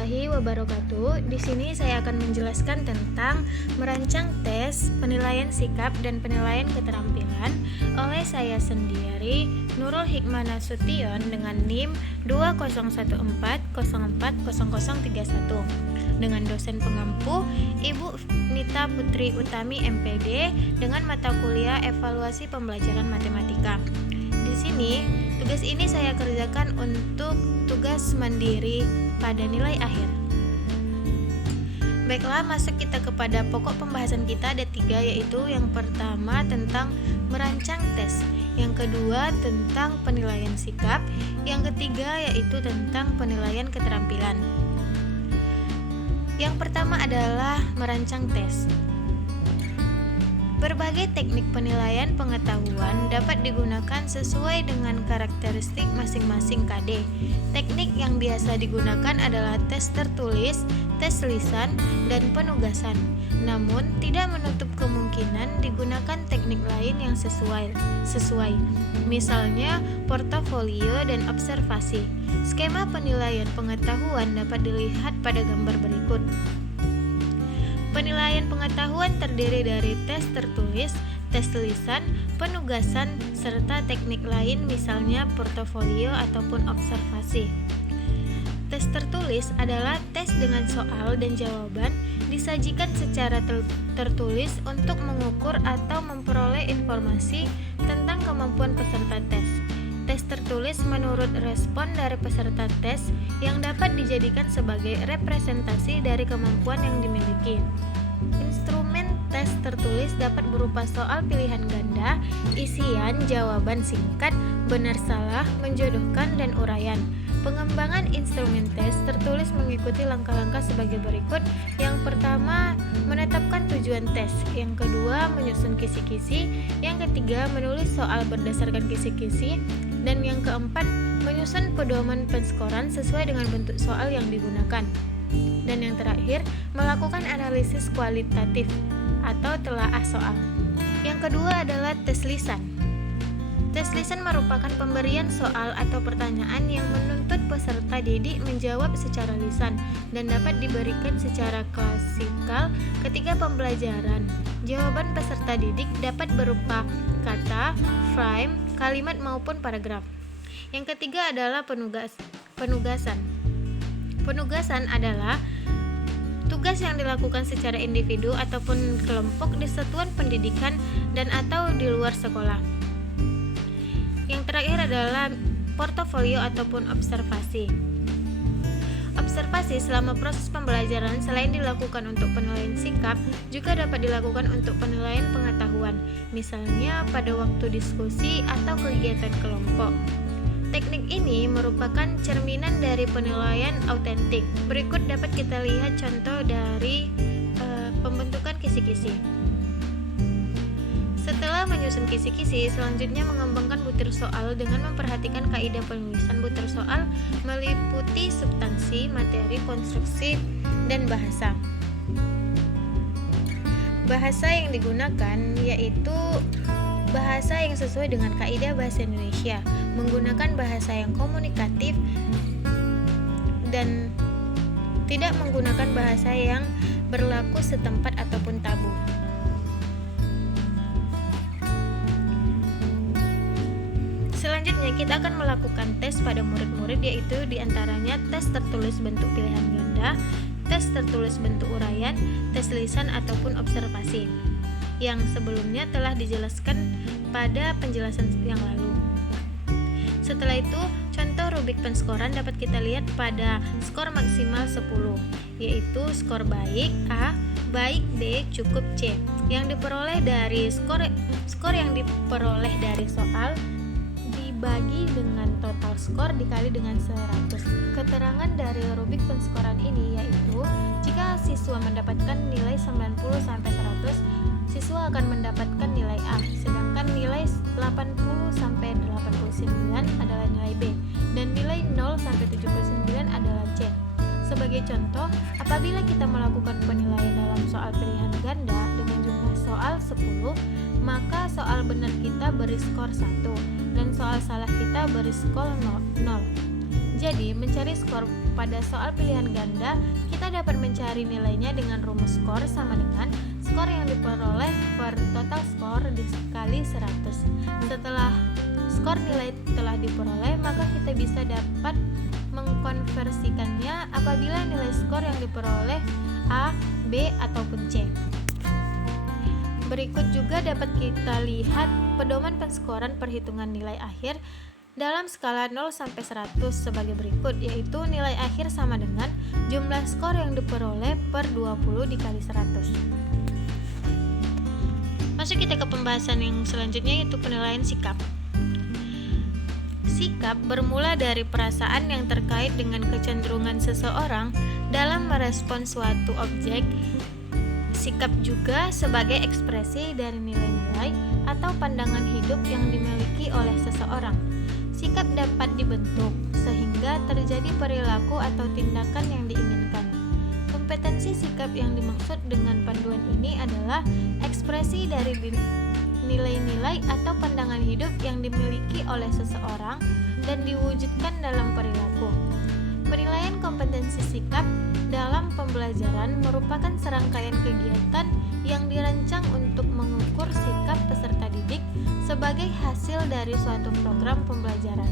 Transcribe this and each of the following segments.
warahmatullahi wabarakatuh. Di sini saya akan menjelaskan tentang merancang tes, penilaian sikap dan penilaian keterampilan oleh saya sendiri, Nurul Hikmah Nasution dengan NIM 2014040031 dengan dosen pengampu Ibu Nita Putri Utami MPD dengan mata kuliah evaluasi pembelajaran matematika. Di sini, tugas ini saya kerjakan untuk tugas mandiri pada nilai akhir. Baiklah, masuk kita kepada pokok pembahasan kita. Ada 3, yaitu yang pertama tentang merancang tes, yang kedua tentang penilaian sikap, yang ketiga yaitu tentang penilaian keterampilan. Yang pertama adalah merancang tes. Berbagai teknik penilaian pengetahuan dapat digunakan sesuai dengan karakteristik masing-masing KD. Teknik yang biasa digunakan adalah tes tertulis, tes lisan, dan penugasan. Namun, tidak menutup kemungkinan digunakan teknik lain yang sesuai. Misalnya, portofolio dan observasi. Skema penilaian pengetahuan dapat dilihat pada gambar berikut. Penilaian pengetahuan terdiri dari tes tertulis, tes lisan, penugasan, serta teknik lain misalnya portofolio ataupun observasi. Tes tertulis adalah tes dengan soal dan jawaban disajikan secara tertulis untuk mengukur atau memperoleh informasi tentang kemampuan peserta tes. Tes tertulis menurut respon dari peserta tes yang dapat dijadikan sebagai representasi dari kemampuan yang dimiliki. Instrumen tes tertulis dapat berupa soal pilihan ganda, isian, jawaban singkat, benar salah, menjodohkan, dan uraian. Pengembangan instrumen tes tertulis mengikuti langkah-langkah sebagai berikut. Yang pertama, menetapkan tujuan tes. Yang kedua, menyusun kisi-kisi. Yang ketiga, menulis soal berdasarkan kisi-kisi. Dan yang keempat, menyusun pedoman penskoran sesuai dengan bentuk soal yang digunakan. Dan yang terakhir, melakukan analisis kualitatif atau telaah soal. Yang kedua adalah tes lisan. Tes lisan merupakan pemberian soal atau pertanyaan yang menuntut peserta didik menjawab secara lisan dan dapat diberikan secara klasikal ketika pembelajaran. Jawaban peserta didik dapat berupa kata, frame, kalimat maupun paragraf. Yang ketiga adalah penugasan. Penugasan adalah tugas yang dilakukan secara individu ataupun kelompok di satuan pendidikan dan atau di luar sekolah. Yang terakhir adalah portofolio ataupun observasi. Observasi selama proses pembelajaran selain dilakukan untuk penilaian sikap, juga dapat dilakukan untuk penilaian pengetahuan, misalnya pada waktu diskusi atau kegiatan kelompok. Teknik ini merupakan cerminan dari penilaian autentik. Berikut dapat kita lihat contoh dari pembentukan kisi-kisi. Setelah menyusun kisi-kisi, selanjutnya mengembangkan butir soal dengan memperhatikan kaidah penulisan butir soal meliputi substansi, materi, konstruksi, dan bahasa. Bahasa yang digunakan yaitu bahasa yang sesuai dengan kaidah bahasa Indonesia, menggunakan bahasa yang komunikatif dan tidak menggunakan bahasa yang berlaku setempat ataupun tabu. Selanjutnya kita akan melakukan tes pada murid-murid, yaitu diantaranya tes tertulis bentuk pilihan ganda, tes tertulis bentuk uraian, tes lisan ataupun observasi yang sebelumnya telah dijelaskan pada penjelasan yang lalu. Setelah itu, contoh rubrik penskoran dapat kita lihat pada skor maksimal 10, yaitu skor baik A, baik B, cukup C, yang diperoleh dari skor yang diperoleh dari soal dibagi dengan total skor dikali dengan 100. Keterangan dari rubrik penskoran ini yaitu jika siswa mendapatkan nilai 90 sampai 100, siswa akan mendapatkan nilai A, sedangkan nilai 80 sampai 89 adalah nilai B dan nilai 0 sampai 79 adalah C. Sebagai contoh, apabila kita melakukan penilaian dalam soal pilihan ganda dengan jumlah soal 10, maka soal benar kita beri skor 1 dan soal salah kita beri skor 0. Jadi, mencari skor pada soal pilihan ganda, kita dapat mencari nilainya dengan rumus skor sama dengan skor yang diperoleh per total skor dikali 100. Setelah skor nilai telah diperoleh, maka kita bisa dapat mengkonversikannya apabila nilai skor yang diperoleh A, B, ataupun C. Berikut juga dapat kita lihat pedoman penskoran perhitungan nilai akhir dalam skala 0 sampai 100 sebagai berikut, yaitu nilai akhir sama dengan jumlah skor yang diperoleh per 20 dikali 100. Masuk kita ke pembahasan yang selanjutnya, yaitu penilaian sikap. Sikap bermula dari perasaan yang terkait dengan kecenderungan seseorang dalam merespons suatu objek. Sikap juga sebagai ekspresi dari nilai-nilai atau pandangan hidup yang dimiliki oleh seseorang. Sikap dapat dibentuk sehingga terjadi perilaku atau tindakan yang diinginkan. Kompetensi sikap yang dimaksud dengan panduan ini adalah ekspresi dari nilai-nilai atau pandangan hidup yang dimiliki oleh seseorang dan diwujudkan dalam perilaku. Penilaian kompetensi sikap dalam pembelajaran merupakan serangkaian kegiatan yang dirancang untuk mengukur sikap peserta didik sebagai hasil dari suatu program pembelajaran.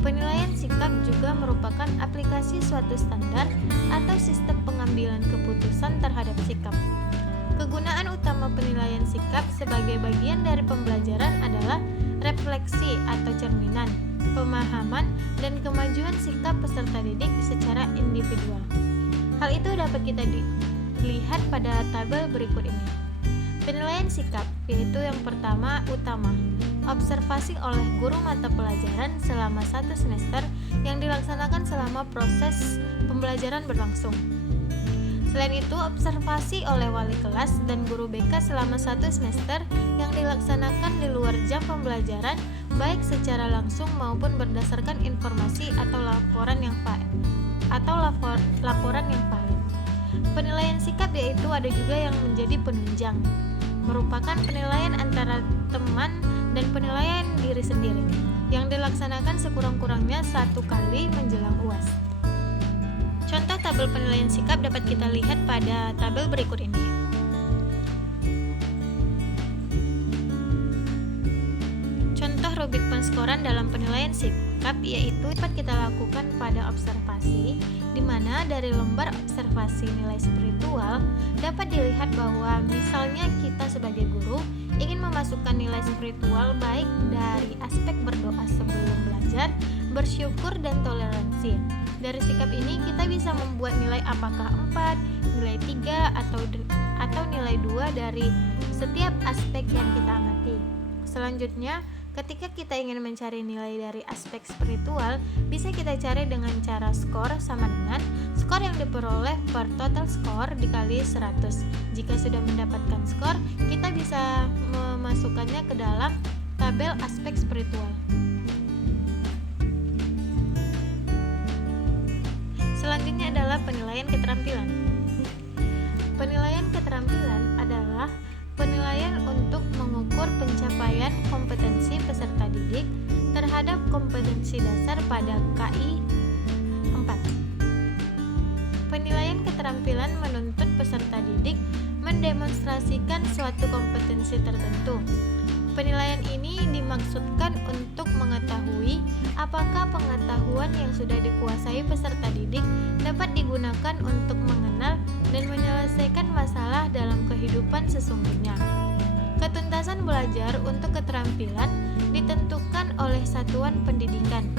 Penilaian sikap juga merupakan aplikasi suatu standar atau sistem pengambilan keputusan terhadap sikap. Kegunaan utama penilaian sikap sebagai bagian dari pembelajaran adalah refleksi atau cerminan, pemahaman, dan kemajuan sikap peserta didik secara individual. Hal itu dapat kita lihat pada tabel berikut ini. Penilaian sikap, yaitu yang pertama utama, observasi oleh guru mata pelajaran selama 1 semester yang dilaksanakan selama proses pembelajaran berlangsung. Selain itu, observasi oleh wali kelas dan guru BK selama 1 semester yang dilaksanakan di luar jam pembelajaran, baik secara langsung maupun berdasarkan informasi atau laporan yang valid. Penilaian sikap yaitu ada juga yang menjadi penunjang, merupakan penilaian antara teman dan penilaian diri sendiri yang dilaksanakan sekurang-kurangnya 1 kali menjelang UAS. Contoh tabel penilaian sikap dapat kita lihat pada tabel berikut ini. Contoh rubrik penskoran dalam penilaian sikap yaitu dapat kita lakukan pada observasi, di mana dari lembar observasi nilai spiritual dapat dilihat bahwa misalnya kita sebagai guru ingin memasukkan nilai spiritual baik dari aspek berdoa sebelum belajar, bersyukur, dan toleransi. Dari sikap ini kita bisa membuat nilai apakah 4, nilai 3, atau nilai 2 dari setiap aspek yang kita amati. Selanjutnya, ketika kita ingin mencari nilai dari aspek spiritual, bisa kita cari dengan cara skor sama dengan skor yang diperoleh per total skor dikali 100. Jika sudah mendapatkan skor, kita bisa memasukkannya ke dalam tabel aspek spiritual. Selanjutnya adalah penilaian keterampilan. Penilaian keterampilan adalah penilaian untuk mengukur pencapaian kompetensi peserta didik terhadap kompetensi dasar pada KI 4. Penilaian keterampilan menuntut peserta didik mendemonstrasikan suatu kompetensi tertentu. Penilaian ini dimaksudkan untuk mengetahui apakah pengetahuan yang sudah dikuasai peserta didik dapat digunakan untuk mengenal dan menyelesaikan masalah dalam kehidupan sesungguhnya. Ketuntasan belajar untuk keterampilan ditentukan oleh satuan pendidikan.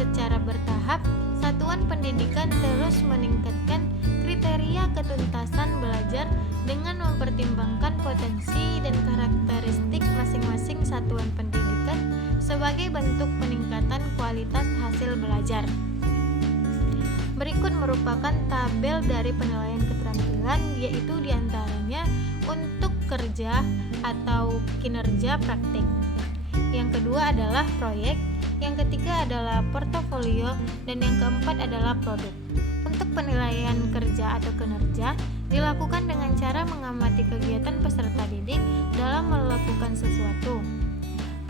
Secara bertahap, satuan pendidikan terus meningkatkan kriteria ketuntasan belajar dengan mempertimbangkan potensi dan karakteristik masing-masing satuan pendidikan sebagai bentuk peningkatan kualitas hasil belajar. Berikut merupakan tabel dari penilaian keterampilan, yaitu diantaranya untuk kerja atau kinerja praktik. Yang kedua adalah proyek, yang ketiga adalah portofolio, dan yang keempat adalah produk. Untuk penilaian kerja atau kinerja dilakukan dengan cara mengamati kegiatan peserta didik dalam melakukan sesuatu.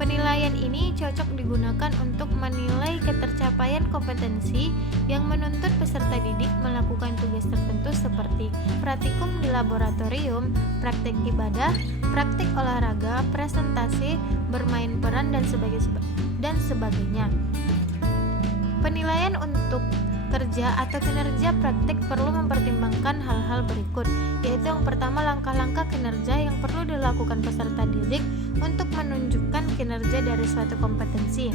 Penilaian ini cocok digunakan untuk menilai ketercapaian kompetensi yang menuntut peserta didik melakukan tugas tertentu seperti praktikum di laboratorium, praktik ibadah, praktik olahraga, presentasi, bermain peran, dan sebagainya. Penilaian untuk kerja atau kinerja praktik perlu mempertimbangkan hal-hal berikut, yaitu yang pertama, langkah-langkah kinerja yang perlu dilakukan peserta didik untuk menunjukkan kinerja dari suatu kompetensi.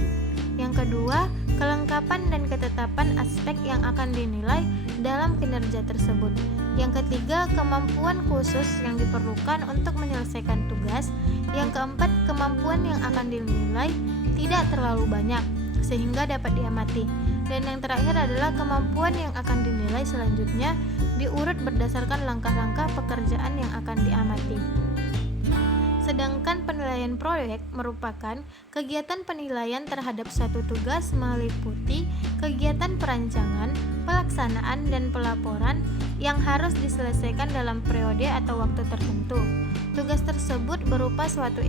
Yang kedua, kelengkapan dan ketetapan aspek yang akan dinilai dalam kinerja tersebut. Yang ketiga, kemampuan khusus yang diperlukan untuk menyelesaikan tugas. Yang keempat, kemampuan yang akan dinilai tidak terlalu banyak sehingga dapat diamati. Dan yang terakhir adalah kemampuan yang akan dinilai selanjutnya diurut berdasarkan langkah-langkah pekerjaan yang akan diamati. Sedangkan penilaian proyek merupakan kegiatan penilaian terhadap suatu tugas meliputi kegiatan perancangan, pelaksanaan, dan pelaporan yang harus diselesaikan dalam periode atau waktu tertentu. Tugas tersebut berupa suatu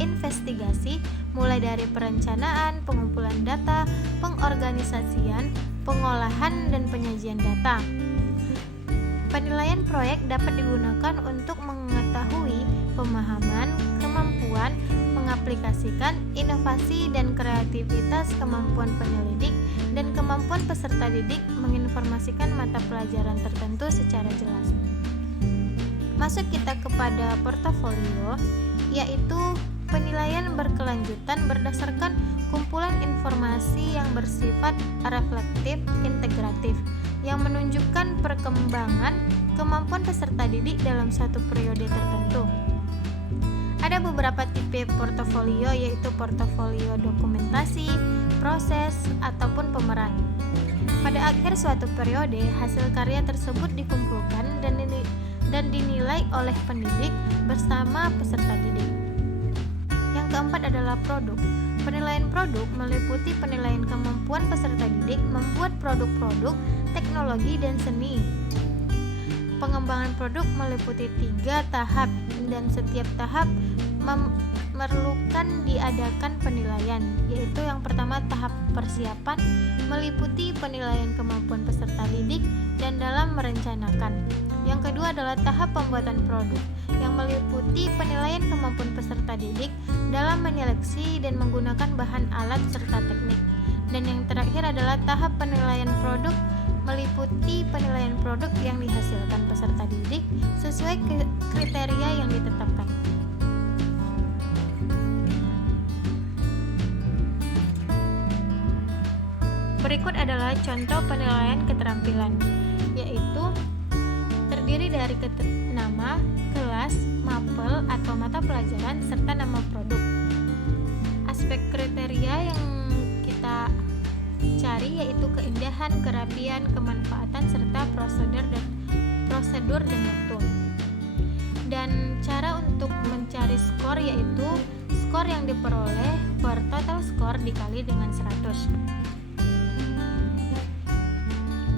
investigasi mulai dari perencanaan, pengumpulan data, pengorganisasian, pengolahan, dan penyajian data. Penilaian proyek dapat digunakan untuk mengetahui pemahaman, kemampuan, mengaplikasikan, inovasi dan kreativitas, kemampuan penyelidik, dan kemampuan peserta didik menginformasikan mata pelajaran tertentu secara jelas. Masuk kita kepada portofolio, yaitu penilaian berkelanjutan berdasarkan kumpulan informasi yang bersifat reflektif integratif yang menunjukkan perkembangan kemampuan peserta didik dalam suatu periode tertentu. Ada beberapa tipe portofolio, yaitu portofolio dokumentasi, proses, ataupun pemeran. Pada akhir suatu periode, hasil karya tersebut dikumpulkan dan dinilai oleh pendidik bersama peserta didik. Yang keempat adalah produk. Penilaian produk meliputi penilaian kemampuan peserta didik membuat produk-produk, teknologi, dan seni. Pengembangan produk meliputi 3 tahap dan setiap tahap memerlukan diadakan penilaian, yaitu yang pertama tahap persiapan meliputi penilaian kemampuan peserta didik dan dalam merencanakan. Yang kedua adalah tahap pembuatan produk yang meliputi penilaian kemampuan peserta didik dalam menyeleksi dan menggunakan bahan alat serta teknik. Dan yang terakhir adalah tahap penilaian produk meliputi penilaian produk yang dihasilkan peserta didik sesuai kriteria yang ditetapkan. Berikut adalah contoh penilaian keterampilan, yaitu terdiri dari nama, kelas, mapel atau mata pelajaran, serta nama produk. Aspek kriteria yang kita cari yaitu keindahan, kerapian, kemanfaatan, serta prosedur dan waktu. Dan cara untuk mencari skor yaitu skor yang diperoleh per total skor dikali dengan 100.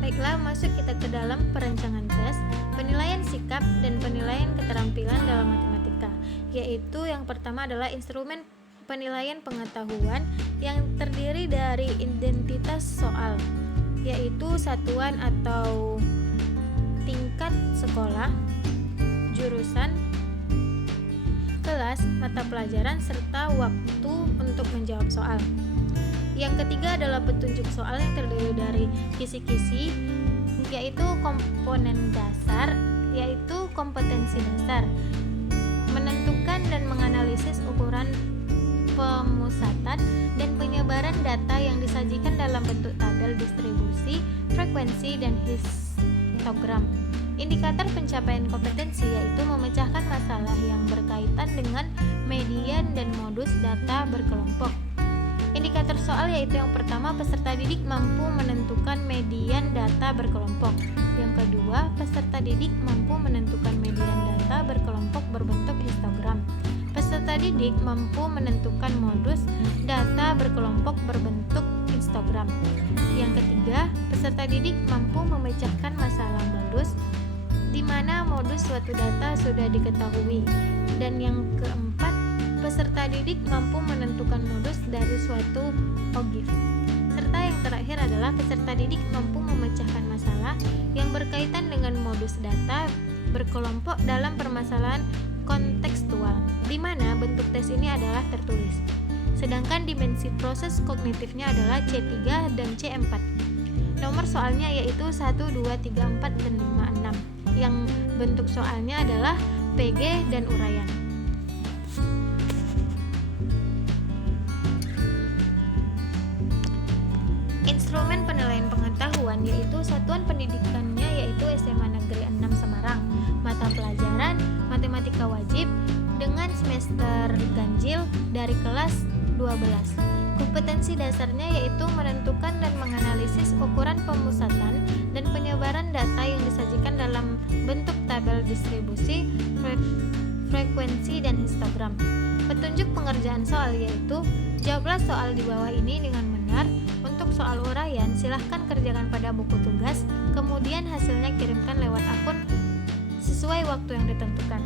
Baiklah, masuk kita ke dalam perancangan tes, penilaian sikap, dan penilaian keterampilan dalam matematika, yaitu yang pertama adalah instrumen penilaian pengetahuan yang terdiri dari identitas soal, yaitu satuan atau tingkat sekolah, jurusan, kelas, mata pelajaran, serta waktu untuk menjawab soal. Yang ketiga adalah petunjuk soal yang terdiri dari kisi-kisi, yaitu komponen dasar, yaitu kompetensi dasar, menentukan dan menganalisis ukuran pemusatan dan penyebaran data yang disajikan dalam bentuk tabel distribusi, frekuensi, dan histogram. Indikator pencapaian kompetensi yaitu memecahkan masalah yang berkaitan dengan median dan modus data berkelompok. Indikator soal yaitu yang pertama, peserta didik mampu menentukan median data berkelompok. Yang kedua, peserta didik mampu menentukan median data berkelompok berbentuk histogram. Peserta didik mampu menentukan modus data berkelompok berbentuk histogram. Yang ketiga, peserta didik mampu memecahkan masalah modus di mana modus suatu data sudah diketahui. Dan yang keempat, Peserta didik mampu menentukan modus dari suatu OGIF. Serta yang terakhir adalah peserta didik mampu memecahkan masalah yang berkaitan dengan modus data berkelompok dalam permasalahan kontekstual, di mana bentuk tes ini adalah tertulis. Sedangkan dimensi proses kognitifnya adalah C3 dan C4. Nomor soalnya yaitu 1, 2, 3, 4, dan 5, 6. Yang bentuk soalnya adalah PG dan uraian. Instrumen penilaian pengetahuan yaitu satuan pendidikannya yaitu SMA Negeri 6 Semarang. Mata pelajaran matematika wajib dengan semester ganjil dari kelas 12. Kompetensi dasarnya yaitu menentukan dan menganalisis ukuran pemusatan dan penyebaran data yang disajikan dalam bentuk tabel distribusi, frekuensi, dan histogram. Petunjuk pengerjaan soal yaitu jawablah soal di bawah ini dengan benar. Untuk soal uraian silahkan kerjakan pada buku tugas, kemudian hasilnya kirimkan lewat akun sesuai waktu yang ditentukan.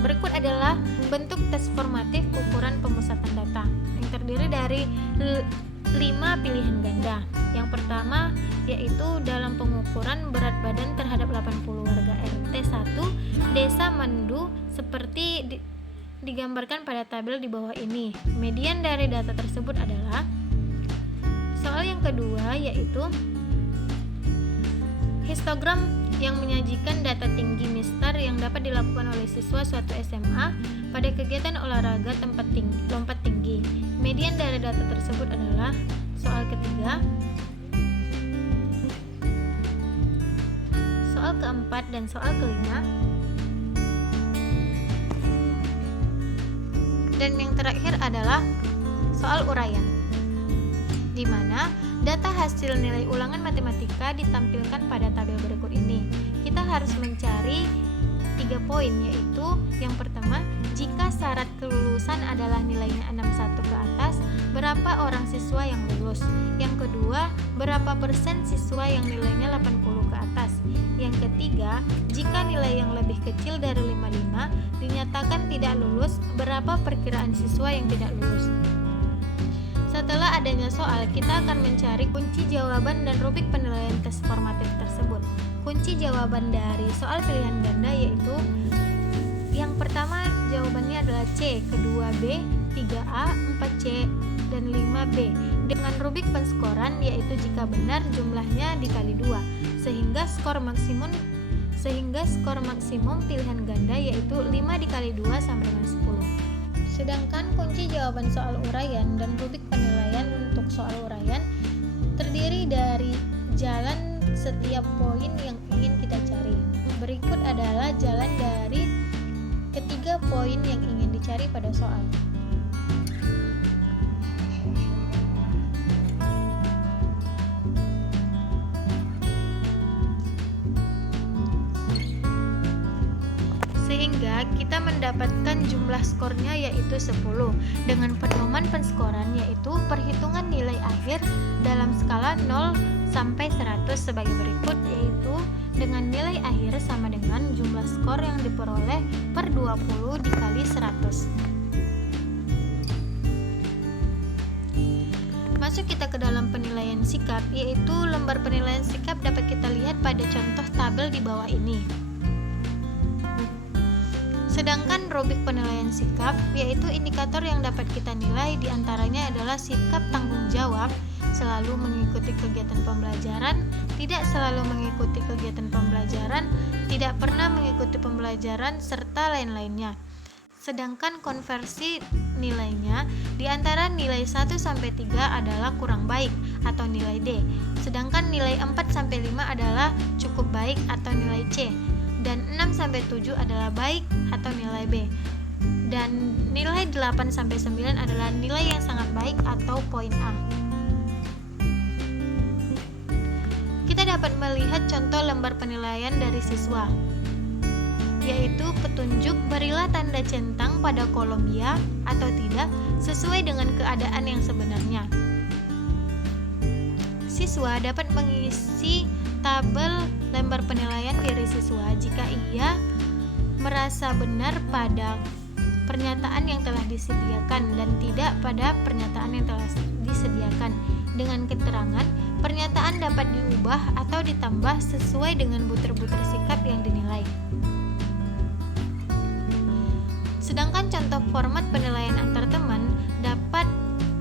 Berikut adalah bentuk tes formatif ukuran pemusatan data yang terdiri dari 5 pilihan ganda. Yang pertama yaitu dalam pengukuran berat badan terhadap 80 warga RT 1 Desa Mandu seperti digambarkan pada tabel di bawah ini. Median dari data tersebut adalah. Soal yang kedua yaitu histogram yang menyajikan data tinggi MISTAR yang dapat dilakukan oleh siswa suatu SMA pada kegiatan olahraga lompat tinggi. Median dari data tersebut adalah. Soal ketiga. Soal keempat dan soal kelima. Dan yang terakhir adalah soal uraian, di mana data hasil nilai ulangan matematika ditampilkan pada tabel berikut ini. Kita harus mencari 3 poin, yaitu yang pertama, jika syarat kelulusan adalah nilainya 61 ke atas, berapa orang siswa yang lulus? Yang kedua, berapa persen siswa yang nilainya 80 ke atas? Yang ketiga, jika nilai yang lebih kecil dari 55 dinyatakan tidak lulus, berapa perkiraan siswa yang tidak lulus? Setelah adanya soal, kita akan mencari kunci jawaban dan rubrik penilaian tes formatif tersebut. Kunci jawaban dari soal pilihan ganda yaitu yang pertama jawabannya adalah C, kedua B, 3A, 4C, dan 5B. Dengan rubrik penskoran yaitu jika benar jumlahnya dikali 2, sehingga skor maksimum pilihan ganda yaitu 5 dikali 2 sama dengan 10. Sedangkan kunci jawaban soal uraian dan rubrik penilaian untuk soal uraian terdiri dari jalan setiap poin yang ingin kita cari. Berikut adalah jalan dari ketiga poin yang ingin dicari pada soal. Sehingga kita mendapatkan jumlah skornya yaitu 10 dengan pedoman penskoran yaitu perhitungan nilai akhir dalam skala 0 sampai 100 sebagai berikut, yaitu dengan nilai akhir sama dengan jumlah skor yang diperoleh per 20 dikali 100. Masuk kita ke dalam penilaian sikap, yaitu lembar penilaian sikap dapat kita lihat pada contoh tabel di bawah ini. Sedangkan rubrik penilaian sikap yaitu indikator yang dapat kita nilai diantaranya adalah sikap tanggung jawab, selalu mengikuti kegiatan pembelajaran, tidak selalu mengikuti kegiatan pembelajaran, tidak pernah mengikuti pembelajaran, serta lain-lainnya. Sedangkan konversi nilainya di antara nilai 1 sampai 3 adalah kurang baik atau nilai D. Sedangkan nilai 4 sampai 5 adalah cukup baik atau nilai C. Dan 6 sampai 7 adalah baik atau nilai B. Dan nilai 8 sampai 9 adalah nilai yang sangat baik atau poin A. Kita dapat melihat contoh lembar penilaian dari siswa, yaitu petunjuk berilah tanda centang pada kolom ya atau tidak sesuai dengan keadaan yang sebenarnya. Siswa dapat mengisi tabel lembar penilaian diri siswa jika ia merasa benar pada pernyataan yang telah disediakan dan tidak pada pernyataan yang telah disediakan. Dengan keterangan, pernyataan dapat diubah atau ditambah sesuai dengan butir-butir sikap yang dinilai. Sedangkan contoh format penilaian antar teman dapat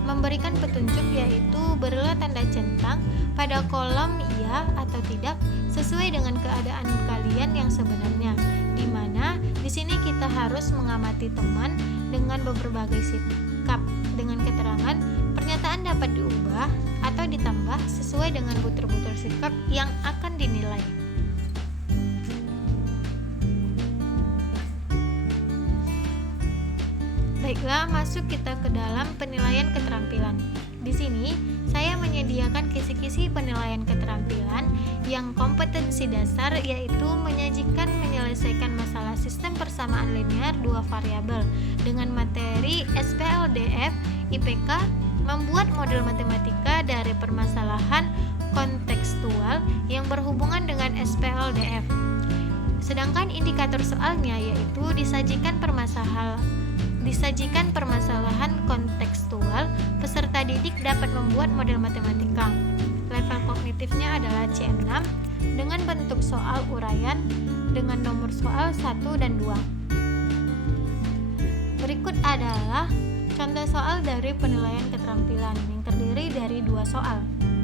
memberikan petunjuk, yaitu berilah tanda centang pada kolom iya atau tidak sesuai dengan keadaan kalian yang sebenarnya, di mana di sini kita harus mengamati teman dengan berbagai sikap. Dengan keterangan, pernyataan dapat diubah atau ditambah sesuai dengan butir-butir sikap yang akan dinilai. Baiklah, masuk kita ke dalam penilaian keterampilan. Di sini, saya menyediakan kisi-kisi penilaian keterampilan yang kompetensi dasar, yaitu menyajikan menyelesaikan masalah sistem persamaan linear dua variabel dengan materi SPLDF, IPK, membuat model matematika dari permasalahan kontekstual yang berhubungan dengan SPLDF. Sedangkan indikator soalnya yaitu disajikan permasalahan kontekstual, peserta didik dapat membuat model matematika. Level kognitifnya adalah C6 dengan bentuk soal uraian dengan nomor soal 1 dan 2. Berikut adalah contoh soal dari penilaian keterampilan yang terdiri dari 2 soal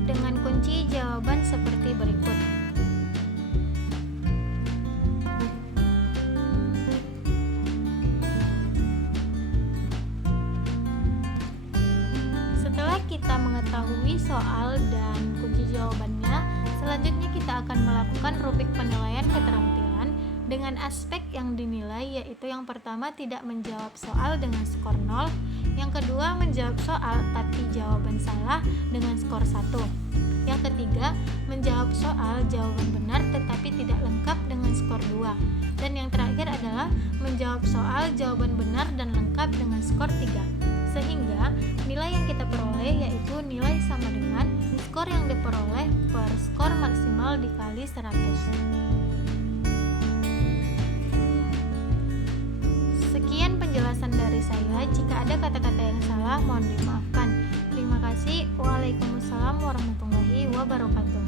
dengan kunci jawaban seperti berikut. Kita mengetahui soal dan kunci jawabannya, selanjutnya kita akan melakukan rubrik penilaian keterampilan dengan aspek yang dinilai, yaitu yang pertama tidak menjawab soal dengan skor 0, yang kedua menjawab soal tapi jawaban salah dengan skor 1, yang ketiga menjawab soal jawaban benar tetapi tidak lengkap dengan skor 2, dan yang terakhir adalah menjawab soal jawaban benar dan lengkap dengan skor 3. Sehingga nilai yang kita peroleh yaitu nilai sama dengan skor yang diperoleh per skor maksimal dikali 100. Sekian penjelasan dari saya. Jika ada kata-kata yang salah, mohon dimaafkan. Terima kasih. Waalaikumsalam warahmatullahi wabarakatuh.